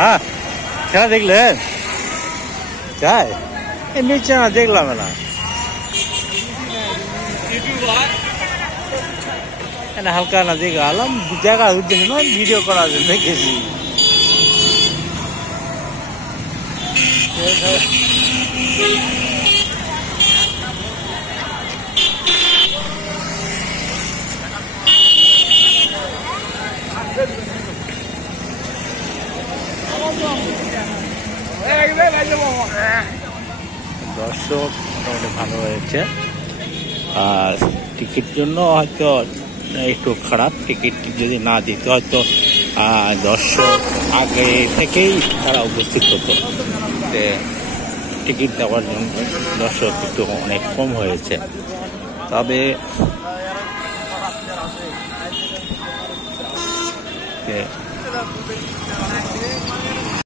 হ্যাঁ, খেলা দেখলেন? তাই নিচে না, দেখলাম না। হালকা না দেখে আলাম, জায়গা উদ্দেশ্য নয়, ভিডিও করার জন্য গেছি। দর্শক মোটামুটি ভালো হয়েছে। আর টিকিট জন্য হয়তো একটু খারাপ, টিকিট যদি না দিতে হয়তো দর্শক আগে থেকেই তারা উপস্থিত হতো। টিকিট দেওয়ার জন্য দর্শক একটু অনেক কম হয়েছে। তবে